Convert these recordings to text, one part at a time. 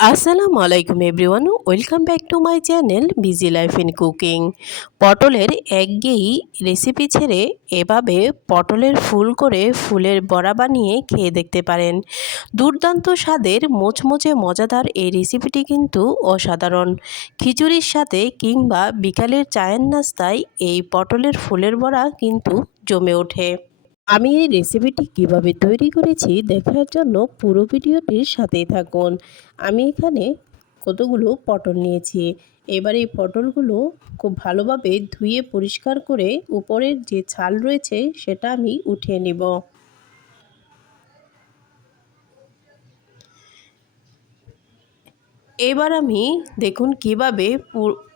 আসসালামু আলাইকুম everyone, welcome back to my channel busy life in cooking. পটলের একঘেয়েই রেসিপি ছেড়ে এভাবে পটলের ফুল করে ফুলের বড়া বানিয়ে খেয়ে দেখতে পারেন। দুর্দান্ত স্বাদের, মোচমোচে মজাদার এই রেসিপিটি কিন্তু অসাধারণ। খিচুড়ির সাথে কিংবা বিকালের চায়ের নাস্তায় এই পটলের ফুলের বড়া কিন্তু জমে ওঠে। আমি এই রেসিপিটি কীভাবে তৈরি করেছি দেখার জন্য পুরো ভিডিওটির সাথেই থাকুন। আমি এখানে কতগুলো পটল নিয়েছি। এবার এই পটলগুলো খুব ভালোভাবে ধুয়ে পরিষ্কার করে উপরের যে ছাল রয়েছে সেটা আমি উঠিয়ে নিব। এবার আমি দেখুন কীভাবে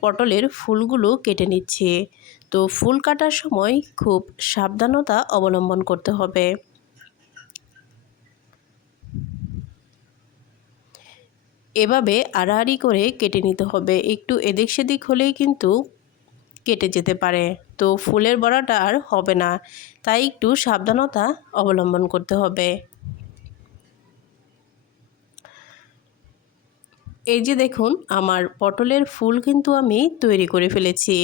পটলের ফুলগুলো কেটে নিচ্ছে। তো ফুল কাটার সময় খুব সাবধানতা অবলম্বন করতে হবে। এভাবে আড়াআড়ি করে কেটে নিতে হবে। একটু এদিক সেদিক হলেই কিন্তু কেটে যেতে পারে। তো ফুলের বড়াটা আর হবে না, তাই একটু সাবধানতা অবলম্বন করতে হবে। এই যে দেখুন, আমার পটলের ফুল কিন্তু আমি তৈরি করে ফেলেছি।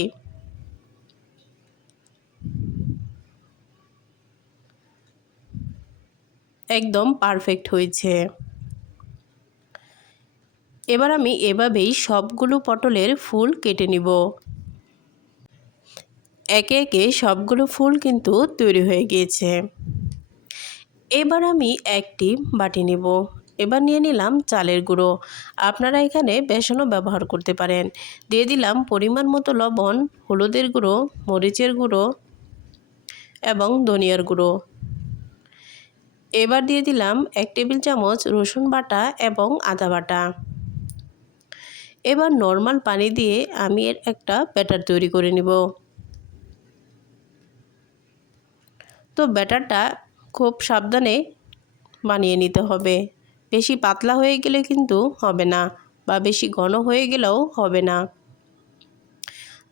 একদম পারফেক্ট হয়েছে। এবার আমি এভাবেই সবগুলো পটলের ফুল কেটে নিব। একে একে সবগুলো ফুল কিন্তু তৈরি হয়ে গিয়েছে। এবার আমি একটি বাটি নেব। এবার নিয়ে নিলাম চালের গুঁড়ো। আপনারা এখানে বেসনও ব্যবহার করতে পারেন। দিয়ে দিলাম পরিমাণ মতো লবণ, হলুদের গুঁড়ো, মরিচের গুঁড়ো এবং ধনিয়ার গুঁড়ো। এবার দিয়ে দিলাম এক টেবিল চামচ রসুন বাটা এবং আদা বাটা। এবার নর্মাল পানি দিয়ে আমি এর একটা ব্যাটার তৈরি করে নিব। তো ব্যাটারটা খুব সাবধানে বানিয়ে নিতে হবে। বেশি পাতলা হয়ে গেলে কিন্তু হবে না বা বেশি ঘন হয়ে গেলেও হবে না।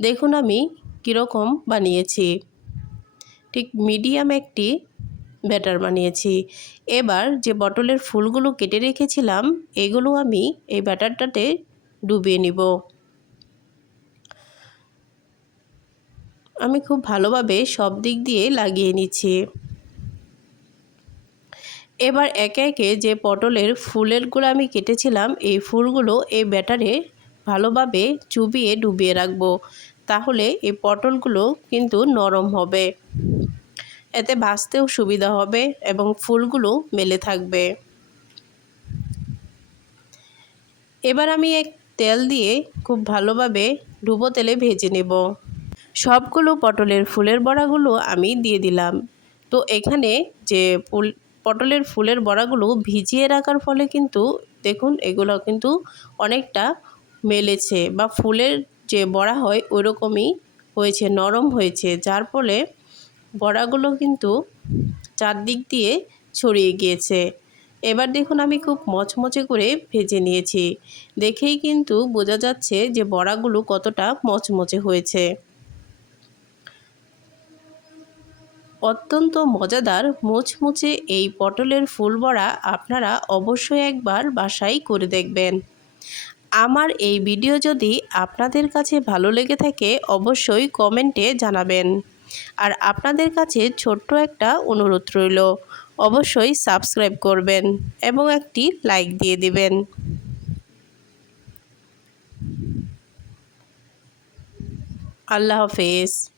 দেখুন আমি কীরকম বানিয়েছি। ঠিক মিডিয়াম একটি ব্যাটার বানিয়েছি। এবার যে বটলের ফুলগুলো কেটে রেখেছিলাম, এগুলো আমি এই ব্যাটারটাতে ডুবিয়ে নিব। আমি খুব ভালোভাবে সব দিক দিয়ে লাগিয়ে নিচ্ছি। এবার একে একে যে পটলের ফুলেরগুলো আমি কেটেছিলাম, এই ফুলগুলো এই ব্যাটারে ভালোভাবে চুবিয়ে ডুবিয়ে রাখব। তাহলে এই পটলগুলো কিন্তু নরম হবে। এতে ভাজতেও সুবিধা হবে এবং ফুলগুলো মেলে থাকবে। এবার আমি এক তেল দিয়ে খুব ভালোভাবে ডুবো তেলে ভেজে নেব। সবগুলো পটলের ফুলের বড়াগুলো আমি দিয়ে দিলাম। তো এখানে যে ফুল, পটলের ফুলের বড়াগুলো ভিজিয়ে রাখার ফলে কিন্তু দেখুন এগুলো কিন্তু অনেকটা মেলেছে বা ফুলের যে বড়া হয় ওইরকমই হয়েছে, নরম হয়েছে, যার ফলে বড়াগুলো কিন্তু চারদিক দিয়ে ছড়িয়ে গিয়েছে। এবার দেখুন আমি খুব মচমচে করে ভেজে নিয়েছি। দেখেই কিন্তু বোঝা যাচ্ছে যে বড়াগুলো কতটা মচমচে হয়েছে। অত্যন্ত মজাদার মুচমুচে এই পটলের ফুল বড়া আপনারা অবশ্যই একবার বাসায় করে দেখবেন। আমার এই ভিডিও যদি আপনাদের কাছে ভালো লেগে থাকে, অবশ্যই কমেন্টে জানাবেন। আর আপনাদের কাছে ছোট্ট একটা অনুরোধ রইল। অবশ্যই সাবস্ক্রাইব করবেন এবং একটি লাইক দিয়ে দিবেন। আল্লাহ হাফেজ।